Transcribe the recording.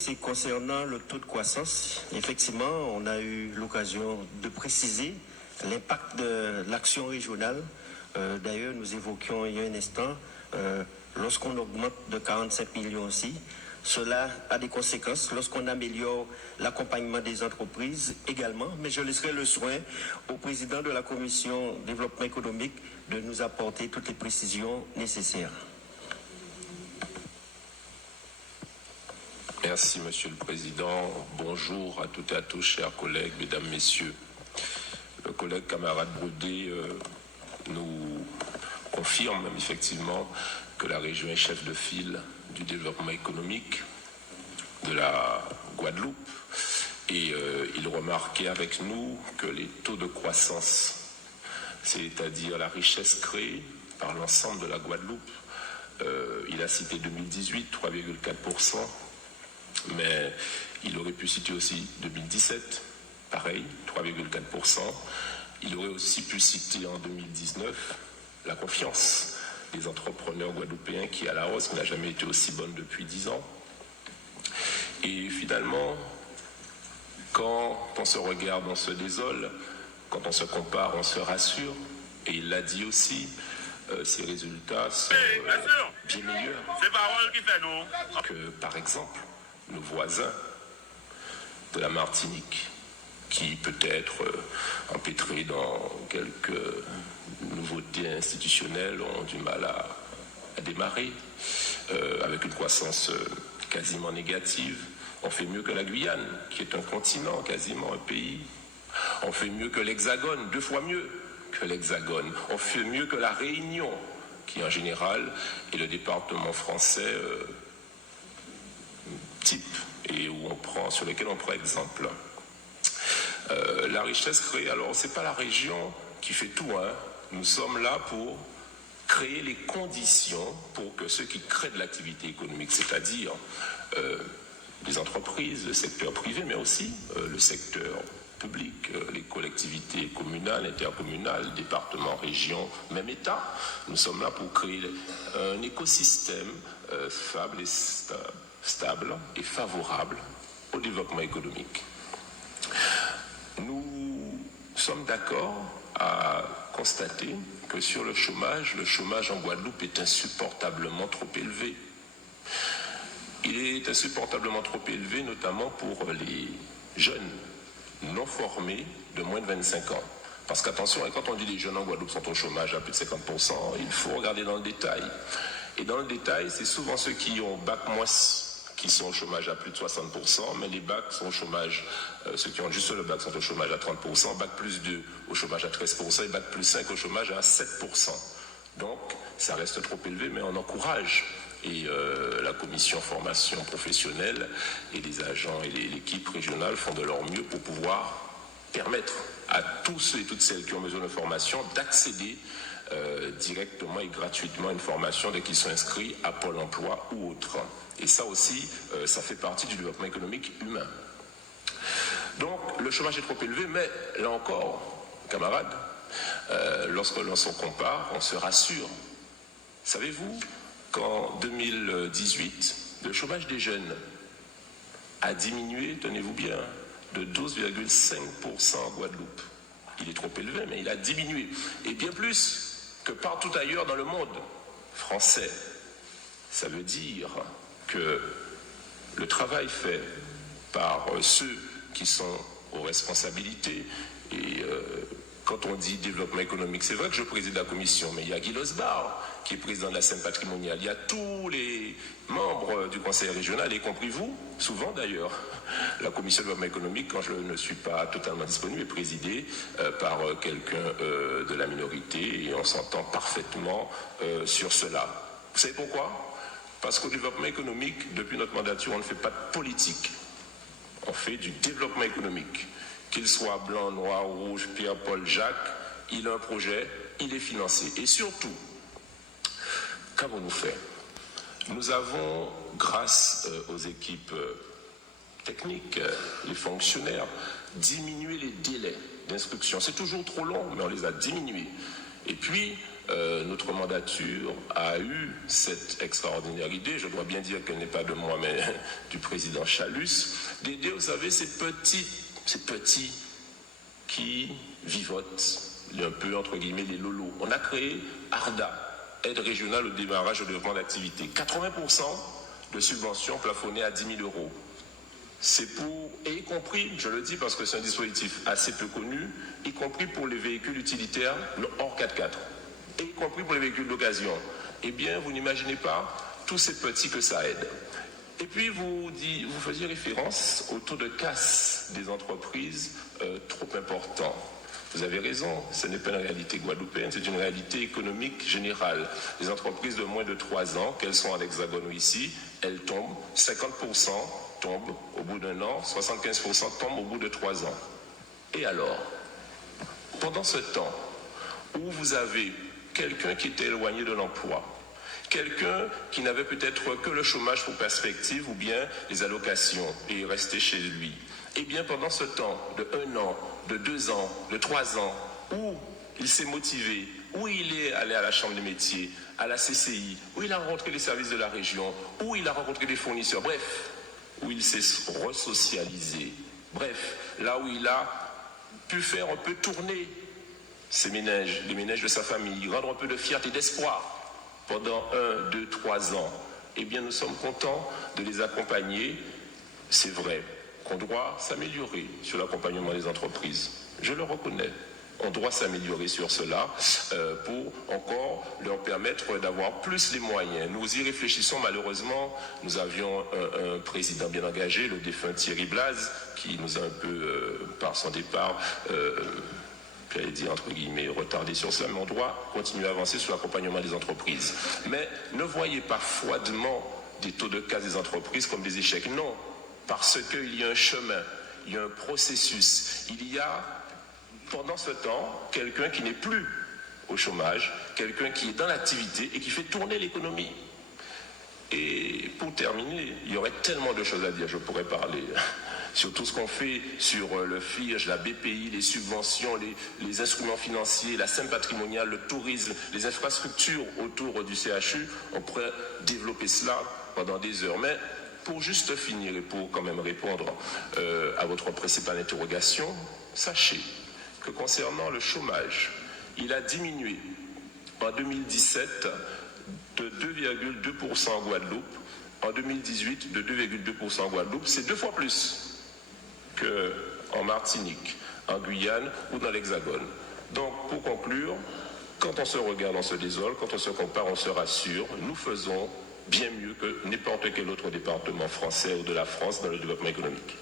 C'est concernant le taux de croissance. Effectivement, on a eu l'occasion de préciser l'impact de l'action régionale. D'ailleurs, nous évoquions il y a un instant, lorsqu'on augmente de 45 millions aussi, cela a des conséquences lorsqu'on améliore l'accompagnement des entreprises également. Mais je laisserai le soin au président de la commission développement économique de nous apporter toutes les précisions nécessaires. Merci, Monsieur le Président. Bonjour à toutes et à tous, chers collègues, mesdames, messieurs. Le collègue camarade Brodé nous confirme effectivement que la région est chef de file du développement économique de la Guadeloupe. Et il remarquait avec nous que les taux de croissance, c'est-à-dire la richesse créée par l'ensemble de la Guadeloupe, il a cité 2018, 3,4%. Mais il aurait pu citer aussi 2017, pareil, 3,4%. Il aurait aussi pu citer en 2019 la confiance des entrepreneurs guadeloupéens qui est à la hausse, qui n'a jamais été aussi bonne depuis 10 ans. Et finalement, quand on se regarde, on se désole, quand on se compare, on se rassure. Et il l'a dit aussi, ces résultats sont bien meilleurs que, par exemple, nos voisins de la Martinique, qui peut-être empêtrés dans quelques nouveautés institutionnelles ont du mal à démarrer, avec une croissance quasiment négative. On fait mieux que la Guyane, qui est un continent, quasiment un pays. On fait mieux que l'Hexagone, 2 fois mieux que l'Hexagone. On fait mieux que la Réunion, qui en général est le département français type et sur lequel on prend exemple. La richesse créée, alors c'est pas la région qui fait tout, hein. Nous sommes là pour créer les conditions pour que ceux qui créent de l'activité économique, c'est-à-dire les entreprises, le secteur privé, mais aussi le secteur public, les collectivités communales, intercommunales, départements, régions, même État, nous sommes là pour créer un écosystème stable et favorable au développement économique. Nous sommes d'accord à constater que sur le chômage en Guadeloupe est insupportablement trop élevé. Il est insupportablement trop élevé, notamment pour les jeunes non formés de moins de 25 ans. Parce qu'attention, quand on dit les jeunes en Guadeloupe sont au chômage à plus de 50%, il faut regarder dans le détail. Et dans le détail, c'est souvent ceux qui ont bac moins qui sont au chômage à plus de 60%, mais les bacs sont au chômage, ceux qui ont juste le bac sont au chômage à 30%, bac plus 2 au chômage à 13% et bac plus 5 au chômage à 7%. Donc, ça reste trop élevé, mais on encourage. Et la commission formation professionnelle et les agents et l'équipe régionale font de leur mieux pour pouvoir permettre à tous ceux et toutes celles qui ont besoin de formation d'accéder directement et gratuitement à une formation dès qu'ils sont inscrits à Pôle emploi ou autre. Et ça aussi, ça fait partie du développement économique humain. Donc, le chômage est trop élevé, mais là encore, camarades, lorsque l'on s'en compare, on se rassure. Savez-vous qu'en 2018, le chômage des jeunes a diminué, tenez-vous bien, de 12,5% en Guadeloupe. Il est trop élevé, mais il a diminué. Et bien plus que partout ailleurs dans le monde français. Ça veut dire que le travail fait par ceux qui sont aux responsabilités et quand on dit développement économique, c'est vrai que je préside la commission, mais il y a Guy Losbar qui est président de la scène patrimoniale. Il y a tous les membres du conseil régional, y compris vous, souvent d'ailleurs. La commission de développement économique, quand je ne suis pas totalement disponible, est présidée par quelqu'un de la minorité et on s'entend parfaitement sur cela. Vous savez pourquoi ? Parce qu'au développement économique, depuis notre mandature, on ne fait pas de politique. On fait du développement économique. Qu'il soit blanc, noir, rouge, Pierre, Paul, Jacques, il a un projet, il est financé. Et surtout, qu'avons-nous fait ? Nous avons, grâce aux équipes techniques, les fonctionnaires, diminué les délais d'instruction. C'est toujours trop long, mais on les a diminués. Et puis, notre mandature a eu cette extraordinaire idée, je dois bien dire qu'elle n'est pas de moi, mais du président Chalus, d'aider, vous savez, ces petits qui vivotent un peu, entre guillemets, les lolos. On a créé ARDA, aide régionale au démarrage et au développement d'activité. 80% de subventions plafonnées à 10 000 euros. C'est pour, et y compris, je le dis parce que c'est un dispositif assez peu connu, y compris pour les véhicules utilitaires hors 4x4, et y compris pour les véhicules d'occasion. Eh bien, vous n'imaginez pas tous ces petits que ça aide. Et puis, vous faisiez référence au taux de casse des entreprises trop important. Vous avez raison, ce n'est pas une réalité guadeloupéenne, c'est une réalité économique générale. Les entreprises de moins de 3 ans, qu'elles sont à l'Hexagone ou ici, elles tombent, 50% tombent au bout d'1 an, 75% tombent au bout de 3 ans. Et alors, pendant ce temps où vous avez quelqu'un qui était éloigné de l'emploi, quelqu'un qui n'avait peut-être que le chômage pour perspective ou bien les allocations et restait chez lui, et bien pendant ce temps de 1 an, de 2 ans, de 3 ans, où il s'est motivé, où il est allé à la Chambre des métiers, à la CCI, où il a rencontré les services de la région, où il a rencontré des fournisseurs, bref, où il s'est resocialisé, bref, là où il a pu faire un peu tourner ses ménages, les ménages de sa famille, rendre un peu de fierté, d'espoir pendant 1, 2, 3 ans, eh bien nous sommes contents de les accompagner. C'est vrai qu'on doit s'améliorer sur l'accompagnement des entreprises. Je le reconnais. On doit s'améliorer sur cela pour encore leur permettre d'avoir plus les moyens. Nous y réfléchissons malheureusement. Nous avions un président bien engagé, le défunt Thierry Blaze, qui nous a un peu, par son départ, j'allais dire entre guillemets, retardé sur cela, mais on doit continuer à avancer sur l'accompagnement des entreprises. Mais ne voyez pas froidement des taux de casse des entreprises comme des échecs. Non, parce qu'il y a un chemin, il y a un processus, il y a pendant ce temps quelqu'un qui n'est plus au chômage, quelqu'un qui est dans l'activité et qui fait tourner l'économie. Et pour terminer, il y aurait tellement de choses à dire, je pourrais parler sur tout ce qu'on fait sur le FIRJ, la BPI, les subventions, les instruments financiers, la scène patrimoniale, le tourisme, les infrastructures autour du CHU. On pourrait développer cela pendant des heures. Mais pour juste finir et pour quand même répondre à votre principale interrogation, sachez que concernant le chômage, il a diminué en 2017 de 2,2% en Guadeloupe, en 2018 de 2,2% en Guadeloupe. C'est 2 fois plus qu'en Martinique, en Guyane ou dans l'Hexagone. Donc, pour conclure, quand on se regarde, on se désole, quand on se compare, on se rassure. Nous faisons bien mieux que n'importe quel autre département français ou de la France dans le développement économique.